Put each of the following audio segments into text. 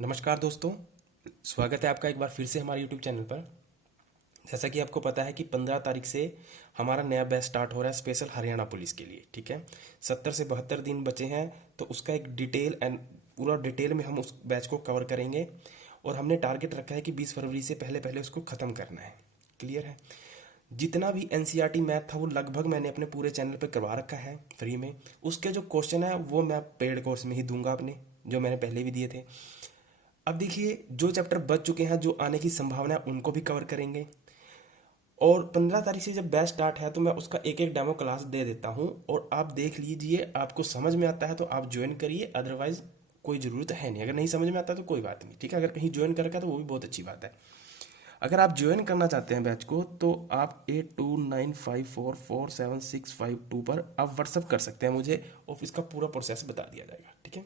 नमस्कार दोस्तों। स्वागत है आपका एक बार फिर से हमारे YouTube चैनल पर। जैसा कि आपको पता है कि 15 तारीख से हमारा नया बैच स्टार्ट हो रहा है स्पेशल हरियाणा पुलिस के लिए। ठीक है, 70 से 72 दिन बचे हैं, तो उसका एक डिटेल एंड पूरा डिटेल में हम उस बैच को कवर करेंगे। और हमने टारगेट रखा है कि 20 फरवरी से पहले पहले उसको ख़त्म करना है। क्लियर है। जितना भी एनसीईआरटी मैथ था वो लगभग मैंने अपने पूरे चैनल पे करवा रखा है फ्री में। उसके जो क्वेश्चन है वो मैं पेड कोर्स में ही दूंगा अपने, जो मैंने पहले भी दिए थे। अब देखिए, जो चैप्टर बच चुके हैं, जो आने की संभावना है, उनको भी कवर करेंगे। और 15 तारीख से जब बैच स्टार्ट है तो मैं उसका एक एक डेमो क्लास दे देता हूँ, और आप देख लीजिए। आपको समझ में आता है तो आप ज्वाइन करिए, अदरवाइज कोई ज़रूरत है नहीं। अगर नहीं समझ में आता तो कोई बात नहीं, ठीक है। अगर कहीं ज्वाइन कर रखा है तो वो भी बहुत अच्छी बात है। अगर आप ज्वाइन करना चाहते हैं बैच को, तो आप 8295447652 पर आप व्हाट्सअप कर सकते हैं मुझे, और इसका पूरा प्रोसेस बता दिया जाएगा। ठीक है।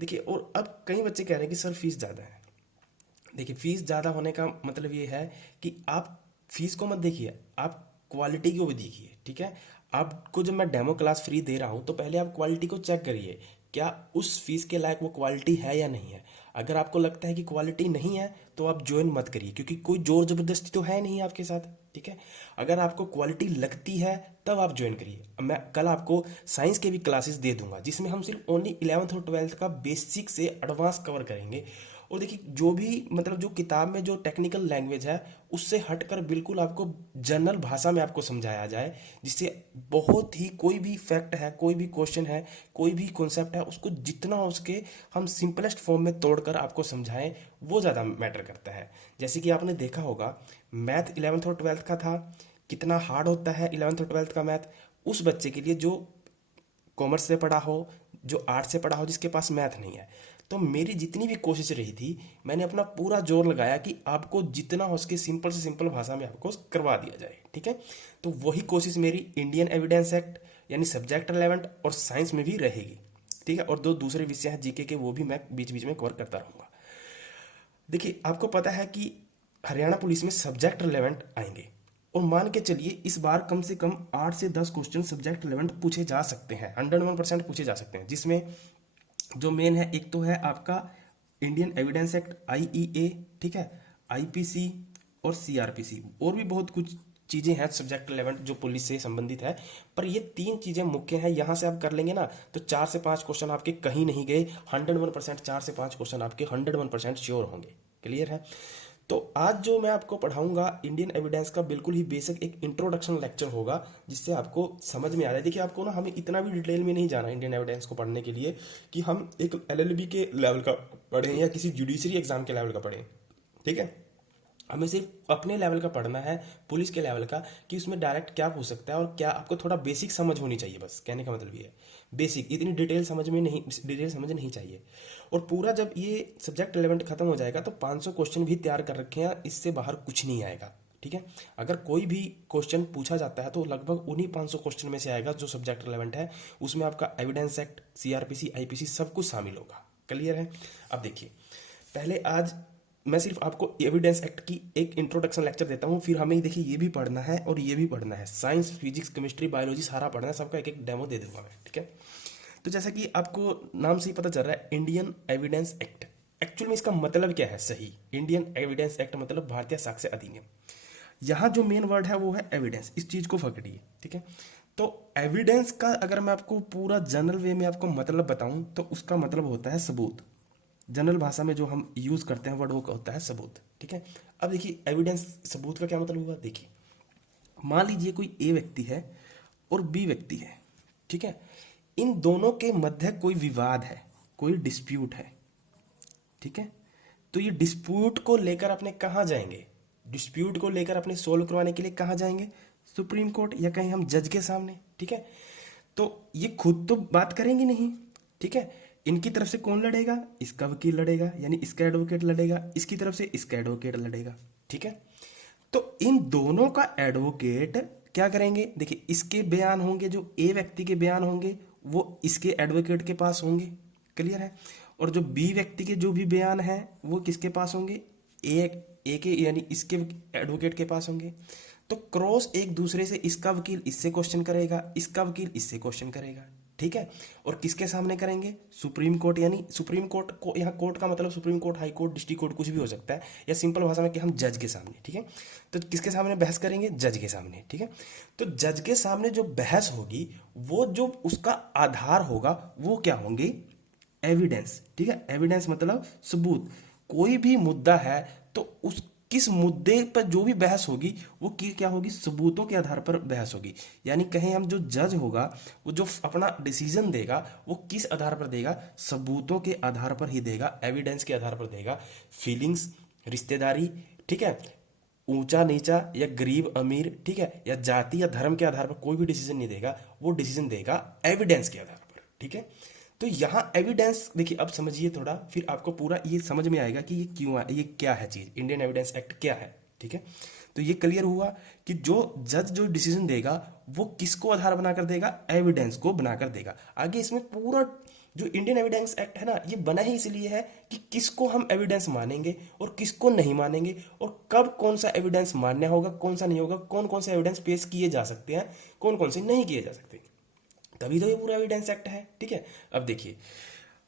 देखिए, और अब कई बच्चे कह रहे हैं कि सर फीस ज़्यादा है। देखिए, फीस ज़्यादा होने का मतलब ये है कि आप फीस को मत देखिए, आप क्वालिटी को भी देखिए। ठीक है। आपको जब मैं डेमो क्लास फ्री दे रहा हूँ तो पहले आप क्वालिटी को चेक करिए, क्या उस फीस के लायक वो क्वालिटी है या नहीं है। अगर आपको लगता है कि क्वालिटी नहीं है तो आप ज्वाइन मत करिए, क्योंकि कोई जोर जबरदस्ती तो है नहीं आपके साथ। ठीक है। अगर आपको क्वालिटी लगती है तब आप ज्वाइन करिए। मैं कल आपको साइंस के भी क्लासेस दे दूंगा, जिसमें हम सिर्फ ओनली 11th और 12th का बेसिक से एडवांस कवर करेंगे। और देखिए, जो भी मतलब जो किताब में जो टेक्निकल लैंग्वेज है उससे हटकर बिल्कुल आपको जनरल भाषा में आपको समझाया जाए, जिससे बहुत ही कोई भी फैक्ट है, कोई भी क्वेश्चन है, कोई भी कॉन्सेप्ट है, उसको जितना हो सके हम सिंपलेस्ट फॉर्म में तोड़कर आपको समझाएं, वो ज़्यादा मैटर करता है। जैसे कि आपने देखा होगा, मैथ 11th और 12th का था, कितना हार्ड होता है 11th और 12th का मैथ। उस बच्चे के लिए जो कॉमर्स से पढ़ा हो, जो आर्ट से पढ़ा हो, जिसके पास मैथ नहीं है, तो मेरी जितनी भी कोशिश रही थी, मैंने अपना पूरा जोर लगाया कि आपको जितना हो सके सिंपल से सिंपल भाषा में आपको करवा दिया जाए। ठीक है। तो वही कोशिश मेरी इंडियन एविडेंस एक्ट यानी सब्जेक्ट रिलेवेंट और साइंस में भी रहेगी। ठीक है। और दो दूसरे विषय हैं जीके के, वो भी मैं बीच बीच में कवर करता रहूँगा। देखिए, आपको पता है कि हरियाणा पुलिस में सब्जेक्ट रिलेवेंट आएंगे, और मान के चलिए इस बार कम से कम 8 से 10 क्वेश्चन सब्जेक्ट रिलेवेंट पूछे जा सकते हैं, 101% पूछे जा सकते हैं। जिसमें जो मेन है, एक तो है आपका इंडियन एविडेंस एक्ट आईईए, ठीक है, आईपीसी और सीआरपीसी, और भी बहुत कुछ चीज़ें हैं सब्जेक्ट रिलेवेंट जो पुलिस से संबंधित है। पर ये तीन चीज़ें मुख्य हैं। यहाँ से आप कर लेंगे ना तो 4 से 5 क्वेश्चन आपके कहीं नहीं गए। 101%, 4 से 5 क्वेश्चन आपके 101% श्योर होंगे। क्लियर है। तो आज जो मैं आपको पढ़ाऊंगा इंडियन एविडेंस का बिल्कुल ही बेसिक एक इंट्रोडक्शन लेक्चर होगा, जिससे आपको समझ में आ रहा है। देखिए, आपको ना हमें इतना भी डिटेल में नहीं जाना इंडियन एविडेंस को पढ़ने के लिए कि हम एक एलएलबी के लेवल का पढ़ें या किसी जुडिशरी एग्जाम के लेवल का पढ़ें। ठीक है। हमें सिर्फ अपने लेवल का पढ़ना है, पुलिस के लेवल का, कि उसमें डायरेक्ट क्या पूछ सकता है और क्या। आपको थोड़ा बेसिक समझ होनी चाहिए, बस कहने का मतलब ये है। बेसिक, इतनी डिटेल समझ में नहीं, डिटेल समझ नहीं चाहिए। और पूरा जब ये सब्जेक्ट रिलेवेंट खत्म हो जाएगा तो 500 क्वेश्चन भी तैयार कर रखे हैं, इससे बाहर कुछ नहीं आएगा। ठीक है। अगर कोई भी क्वेश्चन पूछा जाता है तो लगभग उन्हीं 500 क्वेश्चन में से आएगा जो सब्जेक्ट रिलेवेंट है। उसमें आपका एविडेंस एक्ट, सीआरपीसी, आईपीसी सब कुछ शामिल होगा। क्लियर है। अब देखिए, पहले आज मैं सिर्फ आपको एविडेंस एक्ट की एक इंट्रोडक्शन लेक्चर देता हूँ, फिर हमें देखिए ये भी पढ़ना है और ये भी पढ़ना है, साइंस, फिजिक्स, केमिस्ट्री, बायोलॉजी सारा पढ़ना है, सबका एक एक डेमो दे दूंगा मैं। ठीक है। तो जैसा कि आपको नाम से ही पता चल रहा है, इंडियन एविडेंस एक्ट, एक्चुअल में इसका मतलब क्या है सही। इंडियन एविडेंस एक्ट मतलब भारतीय साक्ष्य अधिनियम। यहाँ जो मेन वर्ड है वो है एविडेंस, इस चीज को पकड़िए। ठीक है। तो एविडेंस का अगर मैं आपको पूरा जनरल वे में आपको मतलब बताऊं तो उसका मतलब होता है सबूत। जनरल भाषा में जो हम यूज करते हैं वर्ड वो होता है सबूत। ठीक है। अब देखिए, एविडेंस सबूत का क्या मतलब हुआ। देखिए, मान लीजिए कोई ए व्यक्ति है और बी व्यक्ति है। ठीक है। इन दोनों के मध्य कोई विवाद है, कोई डिस्प्यूट है। ठीक है। तो ये डिस्प्यूट को लेकर अपने कहाँ जाएंगे, डिस्प्यूट को लेकर अपने सोल्व करवाने के लिए कहाँ जाएंगे, सुप्रीम कोर्ट या कहीं हम जज के सामने। ठीक है। तो ये खुद तो बात करेंगे नहीं। ठीक है। इनकी तरफ से कौन लड़ेगा, इसका वकील लड़ेगा, यानी इसका एडवोकेट लड़ेगा, इसकी तरफ से इसका एडवोकेट लड़ेगा। ठीक है। तो इन दोनों का एडवोकेट क्या करेंगे, देखिए, इसके बयान होंगे, जो ए व्यक्ति के बयान होंगे वो इसके एडवोकेट के पास होंगे। क्लियर है। और जो बी व्यक्ति के जो भी बयान हैं वो किसके पास होंगे, ए के यानी इसके एडवोकेट के पास होंगे। तो क्रॉस एक दूसरे से, इसका वकील इससे क्वेश्चन करेगा, इसका वकील इससे क्वेश्चन करेगा। ठीक है। और किसके सामने करेंगे? सुप्रीम कोर्ट, यानी सुप्रीम कोर्ट को, यहाँ कोर्ट का मतलब supreme court, high court, district court कुछ भी हो सकता है, या सिंपल भाषा में कि हम जज के सामने, ठीक है। तो किसके सामने बहस करेंगे? जज के सामने, ठीक है। तो जज के सामने जो बहस होगी, वो जो उसका आधार होगा वो क्या होंगे? एविडेंस, ठीक है। एविडेंस मतलब सबूत। कोई भी मुद्दा है तो उस किस मुद्दे पर जो भी बहस होगी वो क्या होगी? सबूतों के आधार पर बहस होगी। यानी कहें हम, जो जज होगा वो जो अपना डिसीजन देगा वो किस आधार पर देगा? सबूतों के आधार पर ही देगा, एविडेंस के आधार पर देगा। फीलिंग्स, रिश्तेदारी, ठीक है, ऊंचा नीचा या गरीब अमीर, ठीक है, या जाति या धर्म के आधार पर कोई भी डिसीजन नहीं देगा, वो डिसीजन देगा एविडेंस के आधार पर, ठीक है। तो यहाँ एविडेंस देखिए, अब समझिए थोड़ा, फिर आपको पूरा ये समझ में आएगा कि ये क्यों है, ये क्या है चीज, इंडियन एविडेंस एक्ट क्या है, ठीक है। तो ये क्लियर हुआ कि जो जज जो डिसीजन देगा वो किसको आधार बनाकर देगा? एविडेंस को बनाकर देगा। आगे इसमें पूरा जो इंडियन एविडेंस एक्ट है ना, ये बना ही इसलिए है कि किसको हम एविडेंस मानेंगे और किसको नहीं मानेंगे, और कब कौन सा एविडेंस मान्य होगा, कौन सा नहीं होगा, कौन कौन से एविडेंस पेश किए जा सकते हैं, कौन कौन से नहीं किए जा सकते। तभी तो ये पूरा एविडेंस एक्ट है, ठीक है। अब देखिए,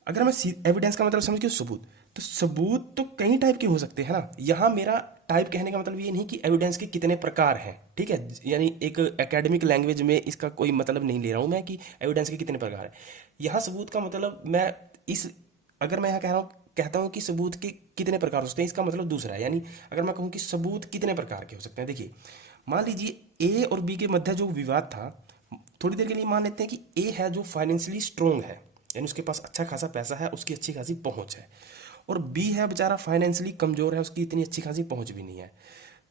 अगर मैं एविडेंस का मतलब समझ के सबूत, तो सबूत तो कई टाइप के हो सकते हैं ना। यहाँ मेरा टाइप कहने का मतलब ये नहीं कि एविडेंस के कितने प्रकार हैं, ठीक है, यानी एक एकेडमिक लैंग्वेज में इसका कोई मतलब नहीं ले रहा हूँ मैं कि एविडेंस के कितने प्रकार हैं। यहाँ सबूत का मतलब मैं इस, अगर मैं यहाँ कहता हूँ कि सबूत के कितने प्रकार हो सकते हैं, इसका मतलब दूसरा है। यानी अगर मैं कहूँ कि सबूत कितने प्रकार के हो सकते हैं, देखिए मान लीजिए ए और बी के मध्य जो विवाद था, थोड़ी देर के लिए मान लेते हैं कि ए है जो फाइनेंशियली स्ट्रोंग है, यानी उसके पास अच्छा खासा पैसा है, उसकी अच्छी खासी पहुंच है, और बी है बेचारा फाइनेंशियली कमजोर है, उसकी इतनी अच्छी खासी पहुंच भी नहीं है।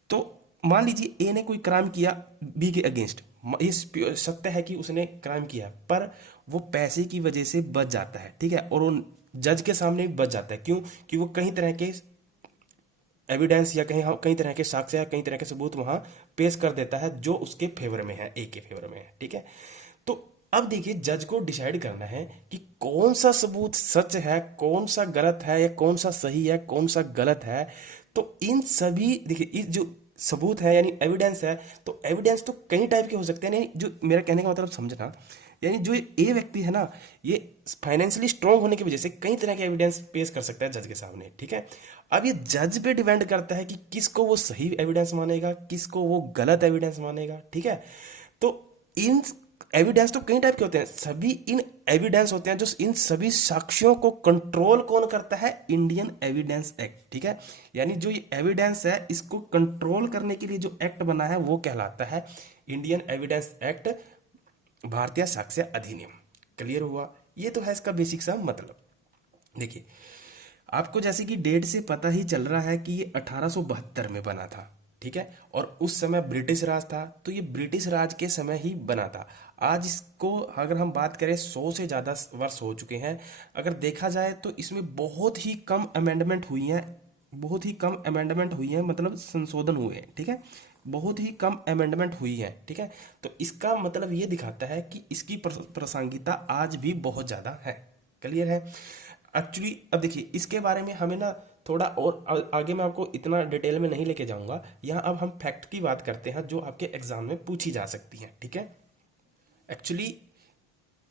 तो मान लीजिए ए ने कोई क्राइम किया बी के अगेंस्ट, ये सत्य है कि उसने क्राइम किया, पर वो पैसे की वजह से बच जाता है, ठीक है, और वो जज के सामने भी बच जाता है। क्यों? कि वो कई तरह के एविडेंस या कई तरह के साक्ष्य या कई तरह के सबूत वहां पेश कर देता है जो उसके फेवर में है, ए के फेवर में है, ठीक है। तो अब देखिए, जज को डिसाइड करना है कि कौन सा सबूत सच है, कौन सा गलत है, या कौन सा सही है, कौन सा गलत है। तो इन सभी, देखिए इस जो सबूत है यानी एविडेंस है, तो एविडेंस तो कई टाइप के हो सकते हैं, यानी जो मेरा कहने का मतलब समझना, यानी जो ए व्यक्ति है ना, ये फाइनेंशियली स्ट्रांग होने की वजह से कई तरह के एविडेंस पेश कर सकता है जज के सामने, ठीक है। अब ये जज पे डिपेंड करता है कि किसको वो सही एविडेंस मानेगा, किसको वो गलत एविडेंस मानेगा, ठीक है। तो इन एविडेंस तो कई टाइप के होते हैं, सभी इन एविडेंस होते हैं, जो इन सभी साक्ष्यों को कंट्रोल कौन करता है? इंडियन एविडेंस एक्ट, ठीक है। यानी जो ये एविडेंस है इसको कंट्रोल करने के लिए जो एक्ट बना है वो कहलाता है इंडियन एविडेंस एक्ट, भारतीय साक्ष्य अधिनियम। क्लियर हुआ? ये तो है इसका बेसिक सा मतलब। देखिए, आपको जैसे कि डेट से पता ही चल रहा है कि ये 1872 में बना था, ठीक है, और उस समय ब्रिटिश राज था, तो ये ब्रिटिश राज के समय ही बना था। आज इसको अगर हम बात करें, 100 से ज़्यादा वर्ष हो चुके हैं। अगर देखा जाए तो इसमें बहुत ही कम अमेंडमेंट हुई हैं, बहुत ही कम अमेंडमेंट हुई हैं, मतलब संशोधन हुए हैं, ठीक है, बहुत ही कम अमेंडमेंट हुई है, ठीक है। तो इसका मतलब ये दिखाता है कि इसकी प्रासंगिकता आज भी बहुत ज़्यादा है। क्लियर है? एक्चुअली अब देखिए, इसके बारे में हमें ना थोड़ा और आगे मैं आपको इतना डिटेल में नहीं लेके जाऊंगा। यहाँ अब हम फैक्ट की बात करते हैं जो आपके एग्जाम में पूछी जा सकती हैं, ठीक है। एक्चुअली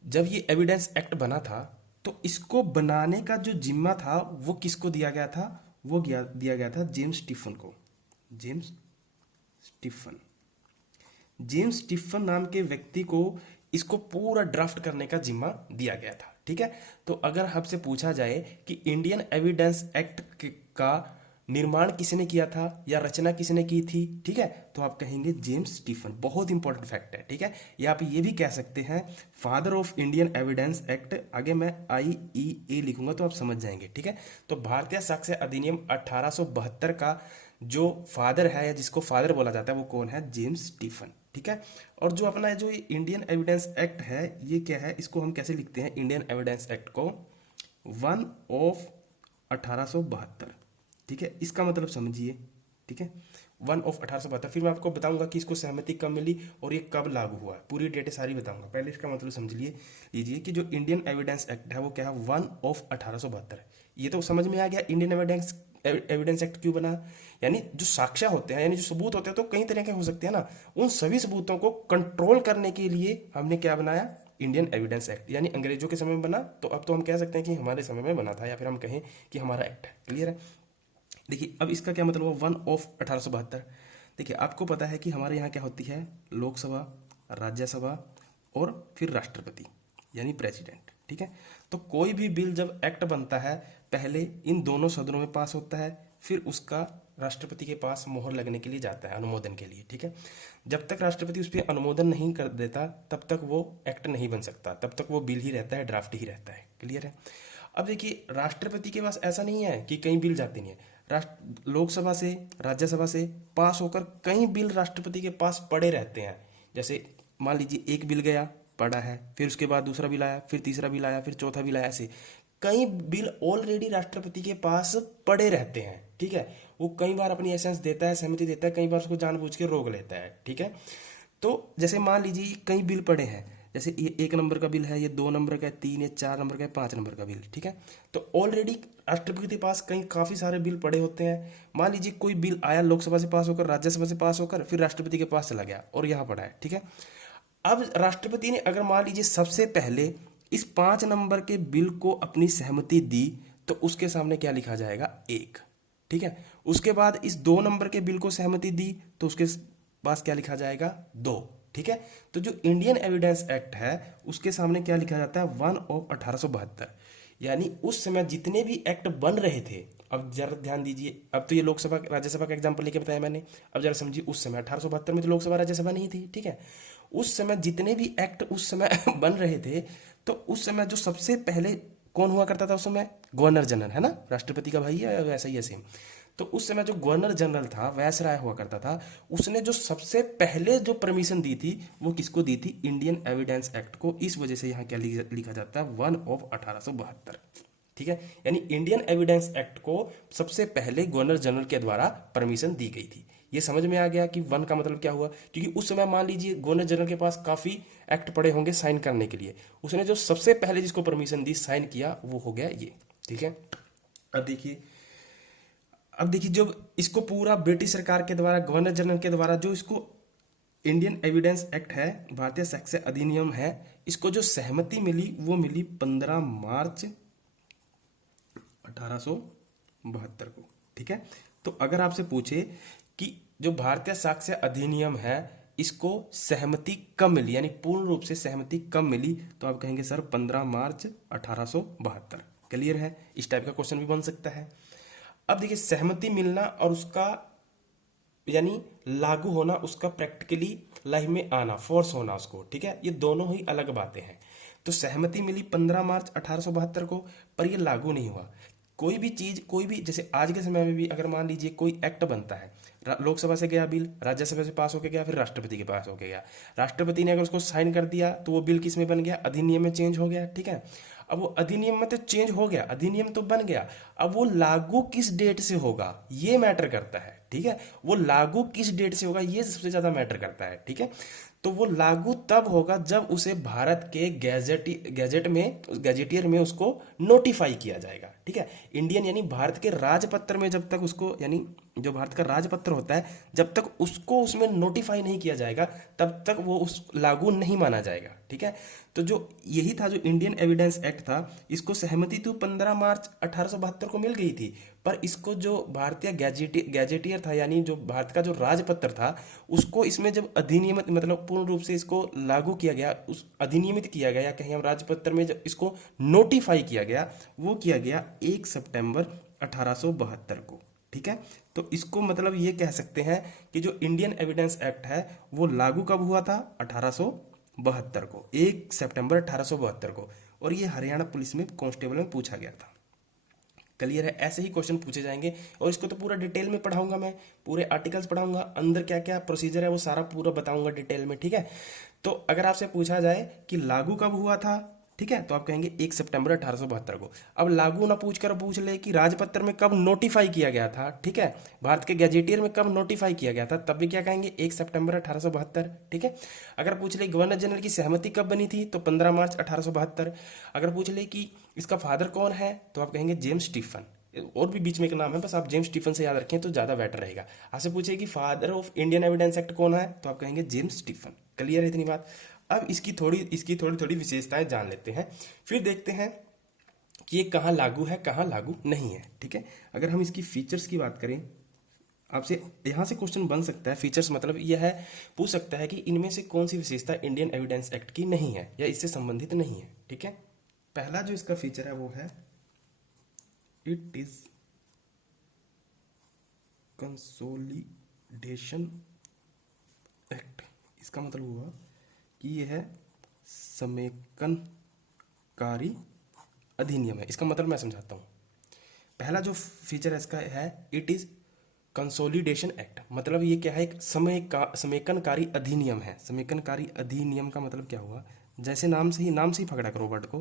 जब ये एविडेंस एक्ट बना था तो इसको बनाने का जो जिम्मा था वो किसको दिया गया था? वो दिया गया था जेम्स स्टीफन को। जेम्स स्टीफन, जेम्स स्टीफन नाम के व्यक्ति को इसको पूरा ड्राफ्ट करने का जिम्मा दिया गया था, ठीक है। तो अगर आपसे पूछा जाए कि इंडियन एविडेंस एक्ट का निर्माण किसने किया था या रचना किसने की थी, ठीक है, तो आप कहेंगे जेम्स स्टीफन। बहुत इंपॉर्टेंट फैक्ट है, ठीक है। या आप ये भी कह सकते हैं father of Indian evidence act, आगे मैं IEA लिखूंगा तो आप समझ जाएंगे, ठीक है। तो भारतीय साक्ष्य अधिनियम 1872 का जो फादर है या जिसको फादर बोला जाता है वो कौन है? जेम्स स्टीफन, ठीक है। और जो अपना जो इंडियन एविडेंस एक्ट है ये क्या है, इसको हम कैसे लिखते हैं? इंडियन एविडेंस एक्ट को 1 ऑफ 1872, ठीक है, इसका मतलब समझिए, ठीक है, 1 ऑफ 1872। फिर मैं आपको बताऊंगा कि इसको सहमति कब मिली और ये कब लागू हुआ, पूरी डेटें सारी बताऊंगा। पहले इसका मतलब समझ लीजिए कि जो इंडियन एविडेंस एक्ट है वो क्या है? 1 ऑफ 1872 है। ये तो समझ में आ गया इंडियन एविडेंस एक्ट क्यों बना। यानी जो साक्ष्य होते हैं, यानी जो सबूत होते हैं तो कई तरह के हो सकते हैं ना, उन सभी सबूतों को कंट्रोल करने के लिए हमने क्या बनाया? इंडियन एविडेंस एक्ट, यानी अंग्रेजों के समय में बना, तो अब तो हम कह सकते हैं कि हमारे समय में बना था, या फिर हम कहें कि हमारा एक्ट है। क्लियर है। देखिए अब इसका क्या मतलब हुआ, 1 ऑफ 1872। देखिए आपको पता है कि हमारे यहाँ क्या होती है, लोकसभा, राज्यसभा और फिर राष्ट्रपति यानी प्रेसिडेंट। ठीक है। तो कोई भी बिल जब एक्ट बनता है, पहले इन दोनों सदनों में पास होता है, फिर उसका राष्ट्रपति के पास मोहर लगने के लिए जाता है अनुमोदन के लिए। ठीक है। जब तक राष्ट्रपति उस पर अनुमोदन नहीं कर देता तब तक वो एक्ट नहीं बन सकता, तब तक वो बिल ही रहता है, ड्राफ्ट ही रहता है। क्लियर है। अब देखिए राष्ट्रपति के पास ऐसा नहीं है कि कई बिल जाते नहीं है, राष्ट्र लोकसभा से, राज्यसभा से पास होकर कई बिल राष्ट्रपति के पास पड़े रहते हैं। जैसे मान लीजिए एक बिल गया, पड़ा है, फिर उसके बाद दूसरा बिल आया, फिर तीसरा बिल आया, फिर चौथा बिल आया, ऐसे कई बिल ऑलरेडी राष्ट्रपति के पास पड़े रहते हैं। ठीक है। वो कई बार अपनी एसेंस देता है, सहमति देता है, कई बार उसको जानबूझ के रोक लेता है। ठीक है। तो जैसे मान लीजिए कई बिल पड़े हैं, जैसे ये 1 नंबर का बिल है, ये 2 नंबर का है, 3, ये 4 नंबर का है, 5 नंबर का बिल। ठीक है। तो ऑलरेडी राष्ट्रपति के पास कई काफी सारे बिल पड़े होते हैं। मान लीजिए कोई बिल आया लोकसभा से पास होकर, राज्यसभा से पास होकर, फिर राष्ट्रपति के पास चला गया और यहाँ पड़ा है। ठीक है। अब राष्ट्रपति ने अगर मान लीजिए सबसे पहले इस 5 नंबर के बिल को अपनी सहमति दी, तो उसके सामने क्या लिखा जाएगा, 1। ठीक है। उसके बाद इस 2 नंबर के बिल को सहमति दी, तो उसके पास क्या लिखा जाएगा, 2। ठीक है। तो जो इंडियन एविडेंस एक्ट है उसके सामने क्या लिखा जाता है, 1 ऑफ 1872। यानी उस समय जितने भी एक्ट बन रहे थे, अब जरा ध्यान दीजिए, अब तो ये लोकसभा राज्यसभा का एग्जांपल लेके बताया मैंने, अब जरा समझिए उस समय 1872 में तो लोकसभा राज्यसभा नहीं थी। ठीक है। उस समय जितने भी एक्ट उस समय बन रहे थे, तो उस समय जो सबसे पहले कौन हुआ करता था उस समय, गवर्नर जनरल, है ना, राष्ट्रपति का भाई है, वैसा ही है सेम। तो उस समय जो गवर्नर जनरल था, वायसराय हुआ करता था, उसने जो सबसे पहले जो परमिशन दी थी वो किसको दी थी, इंडियन एविडेंस एक्ट को। इस वजह से यहाँ क्या लिखा जाता है, 1 ऑफ 1872। ठीक है। यानी इंडियन एविडेंस एक्ट को सबसे पहले गवर्नर जनरल के द्वारा परमिशन दी गई थी। ये समझ में आ गया कि 1 का मतलब क्या हुआ, क्योंकि उस समय मान लीजिए गवर्नर जनरल के पास काफी एक्ट पड़े होंगे साइन करने के लिए, उसने जो सबसे पहले जिसको परमिशन दी, साइन किया, वो हो गया ये। ठीक है। अब देखिए जब इसको पूरा ब्रिटिश सरकार के द्वारा, गवर्नर जनरल के द्वारा जो इसको इंडियन एविडेंस एक्ट है, भारतीय साक्ष्य अधिनियम है, इसको जो सहमति मिली वो मिली 15 मार्च 1872 को। ठीक है। तो अगर आपसे पूछे कि जो भारतीय साक्ष्य अधिनियम है इसको सहमति कब मिली, यानी पूर्ण रूप से सहमति कब मिली, तो आप कहेंगे सर 15 मार्च 1872। क्लियर है। इस टाइप का क्वेश्चन भी बन सकता है। अब देखिए सहमति मिलना और उसका यानी लागू होना, उसका प्रैक्टिकली लाइफ में आना, फोर्स होना उसको, ठीक है, ये दोनों ही अलग बातें हैं। तो सहमति मिली 15 मार्च 1872 को, पर ये लागू नहीं हुआ। कोई भी चीज, कोई भी, जैसे आज के समय में भी अगर मान लीजिए कोई एक्ट बनता है, लोकसभा से गया बिल, राज्यसभा से पास होके गया, फिर राष्ट्रपति के पास होके गया, राष्ट्रपति ने अगर उसको साइन कर दिया तो वो बिल किस में बन गया, अधिनियम में चेंज हो गया। ठीक है। अब वो अधिनियम में तो चेंज हो गया, अधिनियम तो बन गया, अब वो लागू किस डेट से होगा ये मैटर करता है। ठीक है। वो लागू किस डेट से होगा ये सबसे ज्यादा मैटर करता है। ठीक है। तो वो लागू तब होगा जब उसे भारत के गैजेटियर में उसको नोटिफाई किया जाएगा। ठीक है। इंडियन यानी भारत के राजपत्र में जब तक उसको, यानी जो भारत का राजपत्र होता है, जब तक उसको उसमें नोटिफाई नहीं किया जाएगा तब तक वो उस लागू नहीं माना जाएगा। ठीक है। तो जो यही था, जो इंडियन एविडेंस एक्ट था, इसको सहमति तो 15 मार्च 1872 को मिल गई थी, पर इसको जो भारतीय गैजेटियर था, यानी जो भारत का जो राजपत्र था, उसको इसमें जब अधिनियमित, मतलब पूर्ण रूप से इसको लागू किया गया, उस अधिनियमित किया गया, या कहीं हम राजपत्र में जब इसको नोटिफाई किया गया, वो किया गया 1 सितंबर 1872 को। ठीक है। तो इसको मतलब ये कह सकते हैं कि जो इंडियन एविडेंस एक्ट है वो लागू कब हुआ था, 1872 को, 1 सितंबर 1872 को, और ये हरियाणा पुलिस में कांस्टेबल में पूछा गया था। क्लियर है। ऐसे ही क्वेश्चन पूछे जाएंगे, और इसको तो पूरा डिटेल में पढ़ाऊंगा मैं, पूरे आर्टिकल्स पढ़ाऊंगा, अंदर क्या क्या प्रोसीजर है वो सारा पूरा बताऊंगा डिटेल में। ठीक है। तो अगर आपसे पूछा जाए कि लागू कब हुआ था, ठीक है, तो आप कहेंगे 1 सितंबर 1872 को। अब लागू ना पूछ ले कि राजपत्र में कब नोटिफाई किया गया था, ठीक है, भारत के गैजेटियर में कब नोटिफाई किया गया था, तब भी क्या कहेंगे, 1 सितंबर 1872। ठीक है। अगर पूछ ले गवर्नर जनरल की सहमति कब बनी थी, तो 15 मार्च 1872। अगर पूछ ले कि इसका फादर कौन है, तो आप कहेंगे जेम्स स्टीफन। और भी बीच में एक नाम है, बस आप जेम्स स्टीफन से याद रखें तो ज्यादा बेटर रहेगा। आपसे पूछे कि father of Indian evidence act कौन है, तो आप कहेंगे जेम्स स्टीफन। क्लियर है इतनी बात। अब इसकी थोड़ी थोड़ी विशेषताएं जान लेते हैं, फिर देखते हैं कि ये कहाँ लागू है कहाँ लागू नहीं है। ठीक है, अगर हम इसकी फीचर्स की बात करें, आपसे यहाँ से क्वेश्चन बन सकता है। फीचर्स मतलब यह है, पूछ सकता है कि इनमें से कौन सी विशेषता इंडियन एविडेंस एक्ट की नहीं है या इससे संबंधित नहीं है। ठीक है, पहला जो इसका फीचर है वो है इट इज कंसोलिडेशन एक्ट। इसका मतलब हुआ कि यह है समेकनकारी अधिनियम है। इसका मतलब मैं समझाता हूँ। पहला जो फीचर है इसका है इट इज कंसोलिडेशन एक्ट, मतलब ये क्या है, एक समेकनकारी अधिनियम है। समेकनकारी अधिनियम का मतलब क्या हुआ, जैसे नाम से ही पकड़ा करो वर्ड को,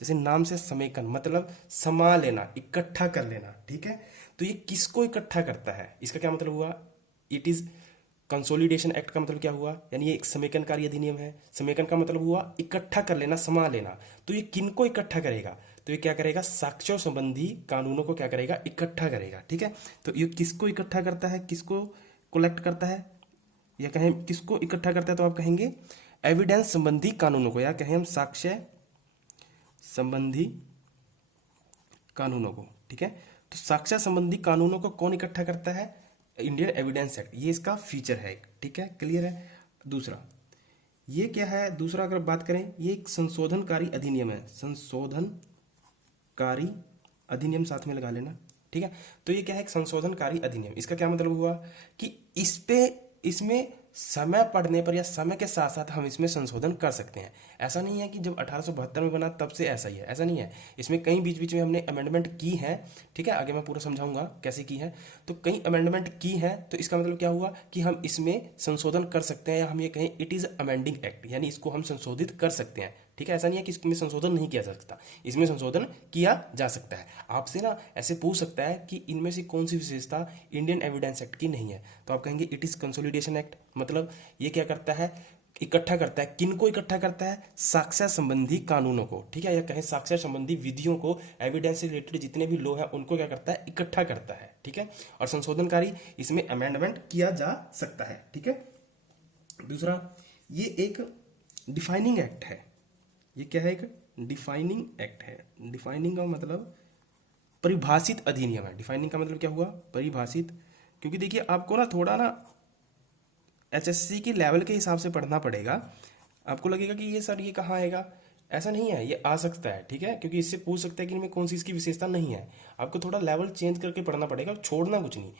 जैसे नाम से समेकन मतलब समा लेना, इकट्ठा कर लेना। ठीक है, तो ये किसको इकट्ठा करता है, इसका क्या मतलब हुआ, इट इज कंसोलिडेशन एक्ट का मतलब क्या हुआ, यानी ये एक समेकनकारी अधिनियम है। समेकन का मतलब हुआ इकट्ठा कर लेना, समा लेना। तो ये किनको इकट्ठा करेगा, तो ये क्या करेगा, साक्ष्यों संबंधी कानूनों को क्या करेगा, इकट्ठा करेगा। ठीक है, तो ये किसको इकट्ठा करता है, किसको कलेक्ट करता है, या कहें किसको इकट्ठा करता है, तो आप कहेंगे एविडेंस संबंधी कानूनों को, या कहें हम साक्ष्य संबंधी कानूनों को। ठीक है, तो साक्ष्य संबंधी कानूनों को कौन इकट्ठा करता है, इंडियन एविडेंस एक्ट, ये इसका फीचर है। ठीक है, क्लियर है। दूसरा ये क्या है, दूसरा अगर बात करें, ये एक संशोधनकारी अधिनियम है। संशोधनकारी अधिनियम साथ में लगा लेना। ठीक है, तो ये क्या है, एक संशोधनकारी अधिनियम। इसका क्या मतलब हुआ कि इसमें समय पड़ने पर या समय के साथ साथ हम इसमें संशोधन कर सकते हैं। ऐसा नहीं है कि जब 1872 में बना तब से ऐसा ही है, ऐसा नहीं है। इसमें कई बीच बीच में हमने अमेंडमेंट की है। ठीक है, आगे मैं पूरा समझाऊंगा कैसे की है। तो कई अमेंडमेंट की है, तो इसका मतलब क्या हुआ कि हम इसमें संशोधन कर सकते हैं, या हम ये कहें इट इज अमेंडिंग एक्ट, यानी इसको हम संशोधित कर सकते हैं। ठीक है, ऐसा नहीं है कि इसमें संशोधन नहीं किया जा सकता, इसमें संशोधन किया जा सकता है। आपसे ना ऐसे पूछ सकता है कि इनमें से कौन सी विशेषता इंडियन एविडेंस एक्ट की नहीं है, तो आप कहेंगे इट इज कंसोलिडेशन एक्ट। मतलब ये क्या करता है, इकट्ठा करता है, किनको इकट्ठा करता है, साक्ष्य संबंधी कानूनों को। ठीक है, या कहें साक्ष्य संबंधी विधियों को, एविडेंस से रिलेटेड जितने भी लॉ है उनको क्या करता है, इकट्ठा करता है। ठीक है, और संशोधनकारी, इसमें अमेंडमेंट किया जा सकता है। ठीक है, दूसरा ये एक डिफाइनिंग एक्ट है। ये क्या है, एक डिफाइनिंग एक्ट है। डिफाइनिंग का मतलब परिभाषित अधिनियम है। डिफाइनिंग का मतलब क्या हुआ, परिभाषित। क्योंकि देखिए आपको ना थोड़ा ना एचएससी के लेवल के हिसाब से पढ़ना पड़ेगा। आपको लगेगा कि ये सर ये कहाँ आएगा, ऐसा नहीं है, ये आ सकता है। ठीक है, क्योंकि इससे पूछ सकता है कि इनमें कौन सी इसकी विशेषता नहीं है। आपको थोड़ा लेवल चेंज करके पढ़ना पड़ेगा, छोड़ना कुछ नहीं।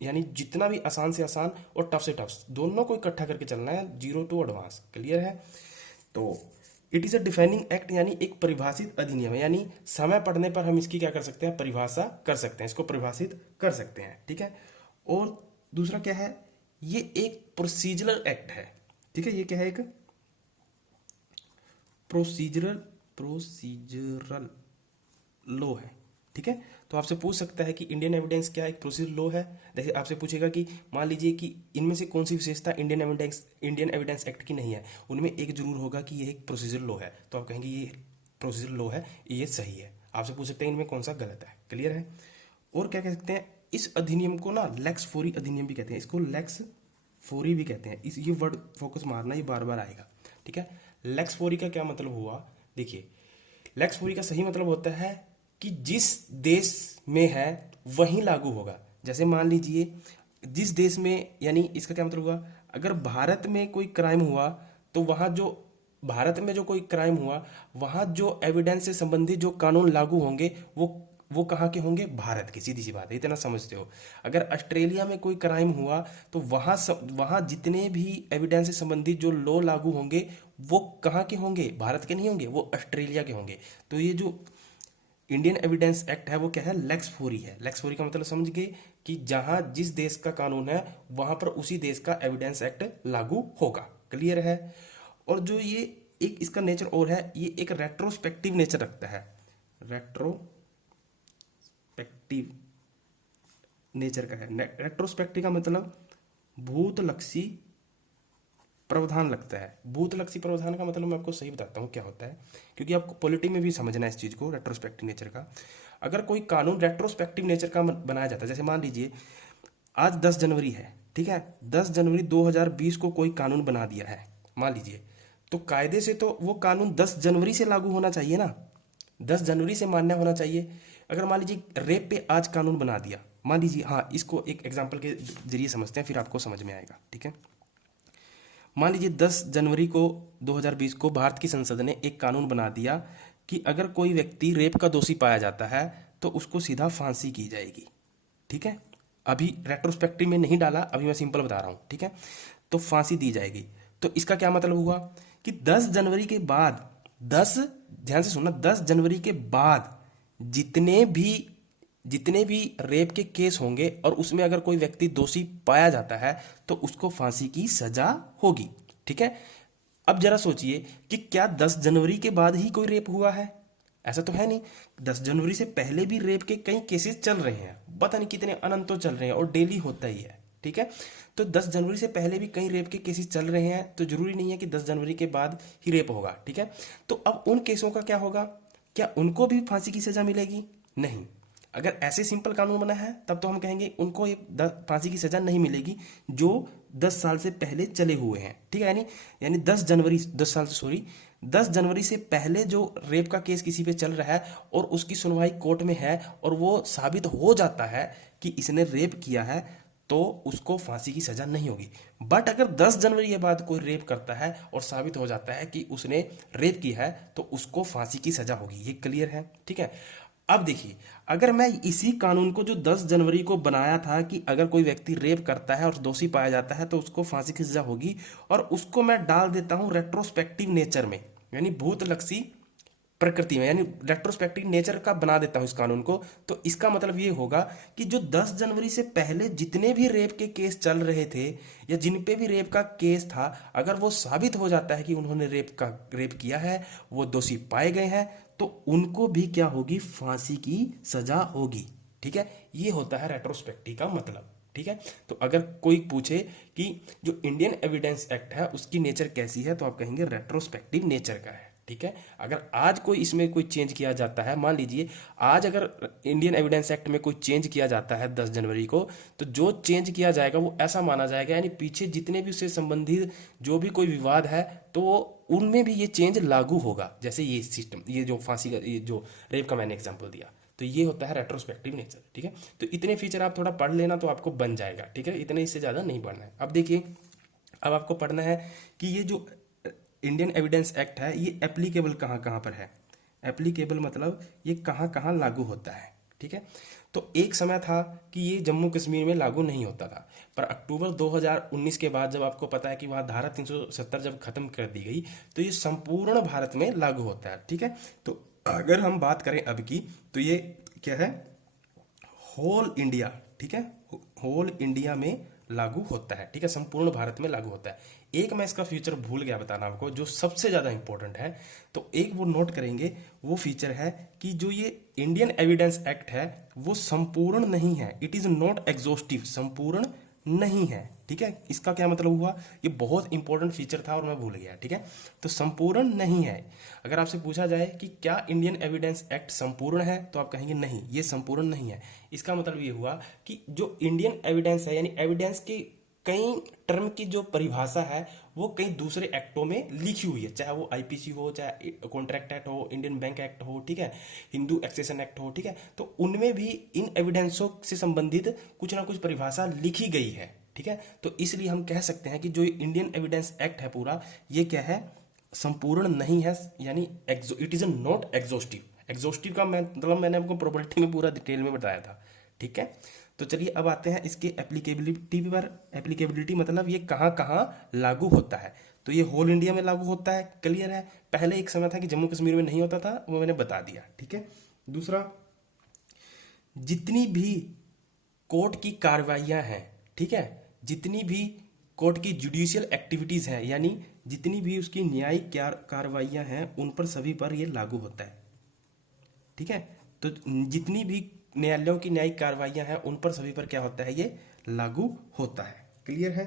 यानी जितना भी आसान से आसान और टफ से टफ दोनों को इकट्ठा करके चलना है, 0 टू एडवांस। क्लियर है। तो it is a defining act, यानी एक परिभाषित अधिनियम है, यानी समय पढ़ने पर हम इसकी क्या कर सकते हैं, परिभाषा कर सकते हैं, इसको परिभाषित कर सकते हैं। ठीक है, और दूसरा क्या है, ये एक प्रोसीजरल एक्ट है। ठीक है, ये क्या है, एक प्रोसीजरल लॉ है। ठीक है, तो आपसे पूछ सकता है कि इंडियन एविडेंस क्या एक प्रोसीजर लॉ है। जैसे आपसे पूछेगा कि मान लीजिए कि इनमें से कौन सी विशेषता इंडियन एविडेंस एक्ट की नहीं है, उनमें एक जरूर होगा कि ये एक प्रोसीजर लॉ है, तो आप कहेंगे ये प्रोसीजर लॉ है, ये सही है। आपसे पूछ सकते हैं इनमें कौन सा गलत है। क्लियर है। और क्या कह सकते हैं, इस अधिनियम को ना लेक्स फोरी अधिनियम भी कहते हैं, इसको लेक्स फोरी भी कहते हैं। इस ये वर्ड फोकस मारना, ये बार बार आएगा। ठीक है, लेक्स फोरी का क्या मतलब हुआ, देखिए लेक्स फोरी का सही मतलब होता है कि जिस देश में है वहीं लागू होगा। जैसे मान लीजिए जिस देश में, यानी इसका क्या मतलब हुआ, अगर भारत में कोई क्राइम हुआ तो वहां जो भारत में जो कोई क्राइम हुआ वहां जो एविडेंस से संबंधित जो कानून लागू होंगे वो कहाँ के होंगे, भारत के। सीधी सी बात है, इतना समझते हो। अगर ऑस्ट्रेलिया में कोई क्राइम हुआ तो वहां जितने भी एविडेंस से संबंधित जो लॉ लागू होंगे वो कहाँ के होंगे, भारत के नहीं होंगे, वो ऑस्ट्रेलिया के होंगे। तो ये जो इंडियन एविडेंस एक्ट है वो क्या है, लेक्स फोरी है। लेक्स फोरी का मतलब समझ गए कि जहां जिस देश का कानून है वहां पर उसी देश का एविडेंस एक्ट लागू होगा। क्लियर है। और जो ये एक इसका नेचर और है, ये एक रेट्रोस्पेक्टिव नेचर रखता है। रेट्रोस्पेक्टिव नेचर का है। रेट्रोस्पेक्टिव का मतलब भूतलक्षी प्रावधान लगता है। भूतलक्षी प्रावधान का मतलब मैं आपको सही बताता हूँ क्या होता है, क्योंकि आपको पॉलिटी में भी समझना है इस चीज़ को, रेट्रोस्पेक्टिव नेचर का। अगर कोई कानून रेट्रोस्पेक्टिव नेचर का बनाया जाता है, जैसे मान लीजिए आज 10 जनवरी है, ठीक है, 10 जनवरी 2020 को कोई कानून बना दिया है मान लीजिए, तो कायदे से तो वो कानून 10 जनवरी से लागू होना चाहिए ना, 10 जनवरी से मान्य होना चाहिए। अगर मान लीजिए रेप पे आज कानून बना दिया, मान लीजिए, हाँ इसको एक एग्जांपल के जरिए समझते हैं, फिर आपको समझ में आएगा, ठीक है। मान लीजिए 10 जनवरी को 2020 को भारत की संसद ने एक कानून बना दिया कि अगर कोई व्यक्ति रेप का दोषी पाया जाता है तो उसको सीधा फांसी की जाएगी, ठीक है। अभी रेट्रोस्पेक्टिव में नहीं डाला, अभी मैं सिंपल बता रहा हूँ, ठीक है। तो फांसी दी जाएगी। तो इसका क्या मतलब हुआ कि 10 जनवरी के बाद, 10, ध्यान से सुनना, 10 जनवरी के बाद जितने भी रेप के केस होंगे और उसमें अगर कोई व्यक्ति दोषी पाया जाता है तो उसको फांसी की सजा होगी, ठीक है। अब जरा सोचिए कि क्या 10 जनवरी के बाद ही कोई रेप हुआ है? ऐसा तो है नहीं। 10 जनवरी से पहले भी रेप के कई केसेस चल रहे हैं, पता नहीं कितने अनंतों चल रहे हैं और डेली होता ही है, ठीक है। तो 10 जनवरी से पहले भी कई रेप के केसेस चल रहे हैं, तो जरूरी नहीं है कि 10 जनवरी के बाद ही रेप होगा, ठीक है। तो अब उन केसों का क्या होगा? क्या उनको भी फांसी की सजा मिलेगी? नहीं। अगर ऐसे सिंपल कानून बना है तब तो हम कहेंगे उनको ये फांसी की सजा नहीं मिलेगी जो 10 साल से पहले चले हुए हैं, ठीक है। यानी 10 जनवरी से पहले जो रेप का केस किसी पे चल रहा है और उसकी सुनवाई कोर्ट में है और वो साबित हो जाता है कि इसने रेप किया है, तो उसको फांसी की सजा नहीं होगी। बट अगर 10 जनवरी के बाद कोई रेप करता है और साबित हो जाता है कि उसने रेप किया है तो उसको फांसी की सजा होगी। ये क्लियर है, ठीक है। अब देखिए, अगर मैं इसी कानून को जो 10 जनवरी को बनाया था कि अगर कोई व्यक्ति रेप करता है और दोषी पाया जाता है तो उसको फांसी की सजा होगी, और उसको मैं डाल देता हूं रेट्रोस्पेक्टिव नेचर में, यानी भूतलक्षी प्रकृति में, यानी रेट्रोस्पेक्टिव नेचर का बना देता हूं इस कानून को, तो इसका मतलब ये होगा कि जो 10 जनवरी से पहले जितने भी रेप के केस चल रहे थे या जिन पे भी रेप का केस था, अगर वो साबित हो जाता है कि उन्होंने रेप किया है, वो दोषी पाए गए हैं, तो उनको भी क्या होगी? फांसी की सजा होगी, ठीक है। ये होता है रेट्रोस्पेक्टिव का मतलब, ठीक है। तो अगर कोई पूछे कि जो इंडियन एविडेंस एक्ट है उसकी नेचर कैसी है, तो आप कहेंगे रेट्रोस्पेक्टिव नेचर का है, ठीक है। अगर आज कोई इसमें कोई चेंज किया जाता है, मान लीजिए आज अगर इंडियन एविडेंस एक्ट में कोई चेंज किया जाता है 10 जनवरी को, तो जो चेंज किया जाएगा वो ऐसा माना जाएगा, यानी पीछे जितने भी उससे संबंधित जो भी कोई विवाद है तो उनमें भी ये चेंज लागू होगा। जैसे ये सिस्टम, ये जो फांसी का, ये जो रेप का मैंने एग्जांपल दिया, तो ये होता है रेट्रोस्पेक्टिव नेचर, ठीक है। तो इतने फीचर आप थोड़ा पढ़ लेना तो आपको बन जाएगा, ठीक है। इतने, इससे ज़्यादा नहीं पढ़ना है। अब देखिए, अब आपको पढ़ना है कि ये जो इंडियन एविडेंस एक्ट है ये एप्लीकेबल कहाँ कहाँ पर है। एप्लीकेबल मतलब ये कहाँ कहाँ लागू होता है, ठीक है। तो एक समय था कि ये जम्मू कश्मीर में लागू नहीं होता था, पर अक्टूबर 2019 के बाद जब आपको पता है कि वहाँ धारा 370 जब खत्म कर दी गई तो ये संपूर्ण भारत में लागू होता है, ठीक है। तो अगर हम बात करें अब की, तो ये क्या है? होल इंडिया, ठीक है, होल इंडिया में लागू होता है, ठीक है, संपूर्ण भारत में लागू होता है। एक मैं इसका फीचर भूल गया बताना आपको, जो सबसे ज़्यादा इंपॉर्टेंट है, तो एक वो नोट करेंगे, वो फीचर है कि जो ये इंडियन एविडेंस एक्ट है वो संपूर्ण नहीं है, इट इज़ नॉट एग्जॉस्टिव, संपूर्ण नहीं है, ठीक है। इसका क्या मतलब हुआ? ये बहुत इंपॉर्टेंट फीचर था और मैं भूल गया, ठीक है। तो संपूर्ण नहीं है। अगर आपसे पूछा जाए कि क्या इंडियन एविडेंस एक्ट संपूर्ण है, तो आप कहेंगे नहीं, ये संपूर्ण नहीं है। इसका मतलब ये हुआ कि जो इंडियन एविडेंस है, यानी एविडेंस की कई टर्म की जो परिभाषा है वो कई दूसरे एक्टों में लिखी हुई है, चाहे वो आईपीसी हो, चाहे कॉन्ट्रैक्ट एक्ट हो, इंडियन बैंक एक्ट हो, ठीक है, हिंदू एक्सेशन एक्ट हो, ठीक है। तो उनमें भी इन एविडेंसों से संबंधित कुछ ना कुछ परिभाषा लिखी गई है, ठीक है। तो इसलिए हम कह सकते हैं कि जो इंडियन एविडेंस एक्ट है पूरा, ये क्या है? संपूर्ण नहीं है, यानी it is not exhaustive. Exhaustive का मतलब मैंने आपको प्रोबेबिलिटी में पूरा डिटेल में बताया था, ठीक है। तो चलिए अब आते हैं इसके एप्लीकेबिलिटी पर। एप्लीकेबिलिटी मतलब ये कहाँ कहाँ लागू होता है। तो ये होल इंडिया में लागू होता है, क्लियर है। पहले एक समय था कि जम्मू कश्मीर में नहीं होता था, वो मैंने बता दिया, ठीक है। दूसरा, जितनी भी कोर्ट की कार्रवाइयाँ हैं, ठीक है, जितनी भी कोर्ट की जुडिशियल एक्टिविटीज़ हैं, यानी जितनी भी उसकी न्यायिक कार्रवाइयाँ हैं, उन पर सभी पर ये लागू होता है, ठीक है। तो जितनी भी न्यायालयों की न्यायिक कार्रवाइयां हैं उन पर सभी पर क्या होता है? ये लागू होता है, क्लियर है।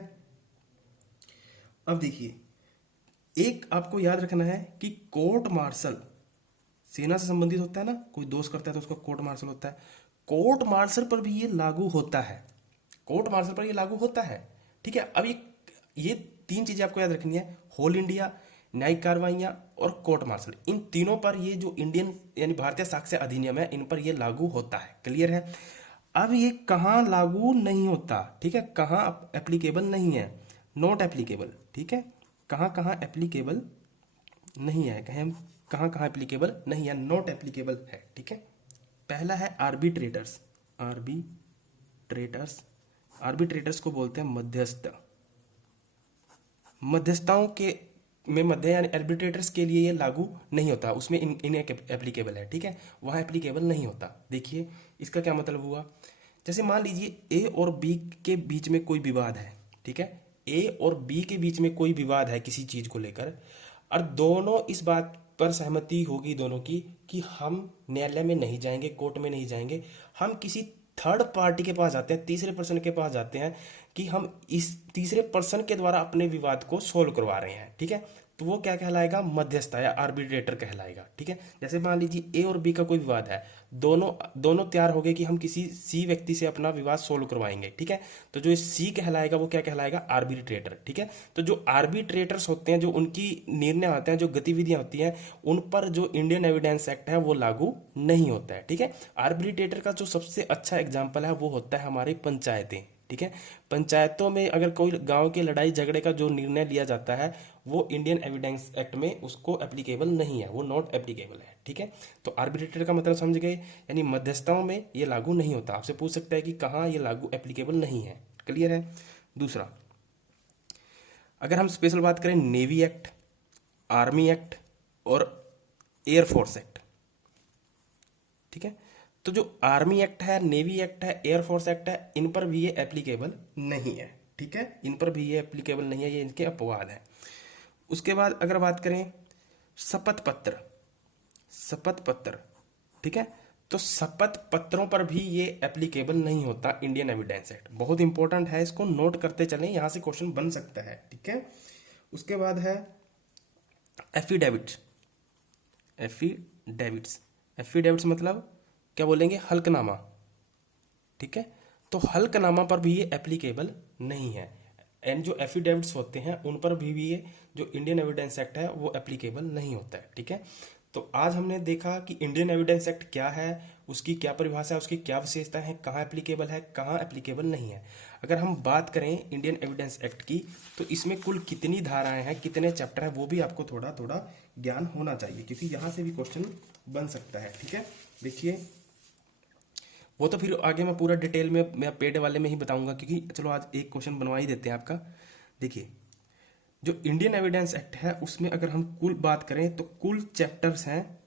अब देखिए, एक आपको याद रखना है कि कोर्ट मार्शल सेना से संबंधित होता है ना, कोई दोष करता है तो उसका कोर्ट मार्शल होता है। कोर्ट मार्शल पर भी ये लागू होता है, कोर्ट मार्शल पर ये लागू होता है, ठीक है। अब ये तीन चीजें आपको याद रखनी है, होल इंडिया, न्यायिक कार्रवाइयाँ और कोर्ट मार्शल, इन तीनों पर ये जो इंडियन यानी भारतीय साक्ष्य अधिनियम है इन पर ये लागू होता है। क्लियर है। अब ये कहाँ लागू नहीं होता, ठीक है, कहाँ एप्लीकेबल नहीं है, नॉट एप्लीकेबल, ठीक है, कहाँ कहाँ एप्लीकेबल नहीं है, कहाँ कहाँ एप्लीकेबल नहीं है, नॉट एप्लीकेबल है, ठीक है। पहला है आर्बिट्रेटर्स, आर्बिट्रेटर्स, आर्बिट्रेटर्स को बोलते हैं मध्यस्थ, मध्यस्थताओं के में मध्य यानी आर्बिट्रेटर्स के लिए ये लागू नहीं होता, उसमें इन्हें एप्लीकेबल है, ठीक है, वहाँ एप्लीकेबल नहीं होता। देखिए इसका क्या मतलब हुआ, जैसे मान लीजिए ए और बी के बीच में कोई विवाद है, ठीक है, ए और बी के बीच में कोई विवाद है किसी चीज को लेकर, और दोनों इस बात पर सहमति होगी दोनों की कि हम न्यायालय में नहीं जाएंगे, कोर्ट में नहीं जाएंगे, हम किसी थर्ड पार्टी के पास जाते हैं, तीसरे पर्सन के पास जाते हैं कि हम इस तीसरे पर्सन के द्वारा अपने विवाद को सोल्व करवा रहे हैं, ठीक है, तो वो क्या कहलाएगा, मध्यस्थता या आर्बिट्रेटर कहलाएगा, ठीक है। जैसे मान लीजिए ए और बी का कोई विवाद है, दोनों दोनों तैयार हो गए कि हम किसी सी व्यक्ति से अपना विवाद सोल्व करवाएंगे, ठीक है, तो जो सी कहलाएगा वो क्या कहलाएगा, आर्बिट्रेटर, ठीक है। तो जो आर्बिट्रेटर्स होते हैं, जो उनकी निर्णय होते हैं, जो गतिविधियां होती हैं, उन पर जो इंडियन एविडेंस एक्ट है वो लागू नहीं होता है, ठीक है। आर्बिट्रेटर का जो सबसे अच्छा एग्जाम्पल है वो होता है हमारी पंचायतें, ठीक है। पंचायतों में अगर कोई गांव के लड़ाई झगड़े का जो निर्णय लिया जाता है वो इंडियन एविडेंस एक्ट में उसको एप्लीकेबल नहीं है, वो नॉट एप्लीकेबल है, ठीक है। तो आर्बिट्रेटर का मतलब समझ गए, यानी मध्यस्थताओं में ये लागू नहीं होता। आपसे पूछ सकता है कि कहाँ ये लागू एप्लीकेबल नहीं है। क्लियर है। दूसरा, अगर हम स्पेशल बात करें नेवी एक्ट, आर्मी एक्ट और एयरफोर्स एक्ट, ठीक है, तो जो आर्मी एक्ट है, नेवी एक्ट है, एयरफोर्स एक्ट है, इन पर भी ये एप्लीकेबल नहीं है, ठीक है, इन पर भी ये एप्लीकेबल नहीं है, ये इनके अपवाद है। उसके बाद अगर बात करें शपथ पत्र, शपथ पत्र, ठीक है, तो शपथ पत्रों पर भी ये एप्लीकेबल नहीं होता इंडियन एविडेंस एक्ट। बहुत इंपॉर्टेंट है, इसको नोट करते चलें, यहां से क्वेश्चन बन सकता है, ठीक है। उसके बाद है एफिडेविट्स, एफिडेविट्स, एफिडेविट्स मतलब क्या बोलेंगे, हल्फनामा, ठीक है, तो हल्फनामा पर भी ये एप्लीकेबल नहीं है। एंड जो एफिडेविट्स होते हैं उन पर भी ये जो इंडियन एविडेंस एक्ट है वो एप्लीकेबल नहीं होता है, ठीक है। तो आज हमने देखा कि इंडियन एविडेंस एक्ट क्या है, उसकी क्या परिभाषा है, उसकी क्या विशेषता है, कहाँ एप्लीकेबल है, कहाँ एप्लीकेबल नहीं है। अगर हम बात करें इंडियन एविडेंस एक्ट की तो इसमें कुल कितनी धाराएं हैं, कितने चैप्टर हैं, वो भी आपको थोड़ा थोड़ा ज्ञान होना चाहिए, क्योंकि यहाँ से भी क्वेश्चन बन सकता है, ठीक है। देखिए वो तो फिर आगे मैं पूरा डिटेल में मैं पेड वाले में ही बताऊंगा, क्योंकि चलो आज एक क्वेश्चन बनवा ही देते हैं आपका। देखिए जो इंडियन एविडेंस एक्ट है उसमें अगर हम कुल बात करें तो कुल चैप्टर्स हैं,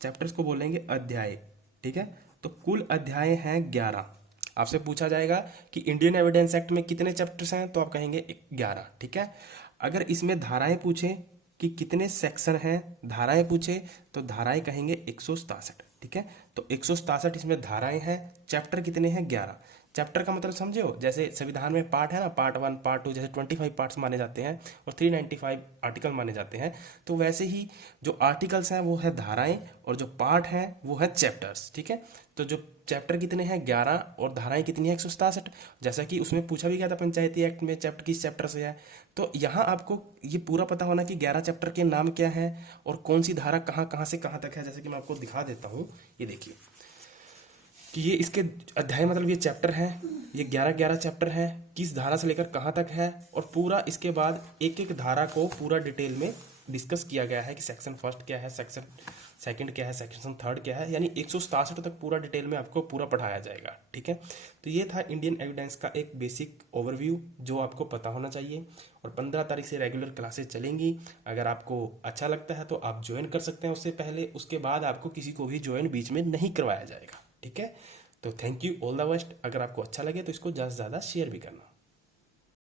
चैप्टर्स को बोलेंगे अध्याय, ठीक है, तो कुल अध्याय हैं 11। आपसे पूछा जाएगा कि इंडियन एविडेंस एक्ट में कितने चैप्टर्स हैं, तो आप कहेंगे 11, ठीक है। अगर इसमें धाराएं पूछे कि कितने सेक्शन हैं, धाराएं पूछे तो धाराएं कहेंगे 167, ठीक है, तो 167 इसमें धाराएं हैं। चैप्टर कितने हैं, 11। चैप्टर का मतलब समझे हो, जैसे संविधान में पार्ट है ना, पार्ट 1 पार्ट 2, जैसे 25 पार्ट्स माने जाते हैं और 395 आर्टिकल माने जाते हैं, तो वैसे ही जो आर्टिकल्स हैं वो है धाराएं और जो पार्ट हैं वो है चैप्टर्स, ठीक है। तो जो चैप्टर कितने हैं 11 और धाराएं कितनी है 167, जैसा कि उसमें पूछा भी गया था पंचायती एक्ट में चैप्टर किस चैप्टर से है। तो यहाँ आपको ये पूरा पता होना कि 11 चैप्टर के नाम क्या है और कौन सी धारा कहाँ कहाँ से कहाँ तक है। जैसे कि मैं आपको दिखा देता हूँ, ये देखिए कि ये इसके अध्याय मतलब ये चैप्टर है, ये 11 चैप्टर है, किस धारा से लेकर कहाँ तक है, और पूरा इसके बाद एक एक धारा को पूरा डिटेल में डिस्कस किया गया है कि सेक्शन फर्स्ट क्या है, सेक्शन सेकंड क्या है, सेक्शन थर्ड क्या है, यानी 167 तक पूरा डिटेल में आपको पूरा पढ़ाया जाएगा, ठीक है। तो ये था इंडियन एविडेंस का एक बेसिक ओवरव्यू जो आपको पता होना चाहिए, और 15 तारीख से रेगुलर क्लासेस चलेंगी। अगर आपको अच्छा लगता है तो आप ज्वाइन कर सकते हैं उससे पहले, उसके बाद आपको किसी को भी ज्वाइन बीच में नहीं करवाया जाएगा, ठीक है। तो thank you, all the best. अगर आपको अच्छा लगे तो इसको ज़्यादा से ज़्यादा शेयर भी करना।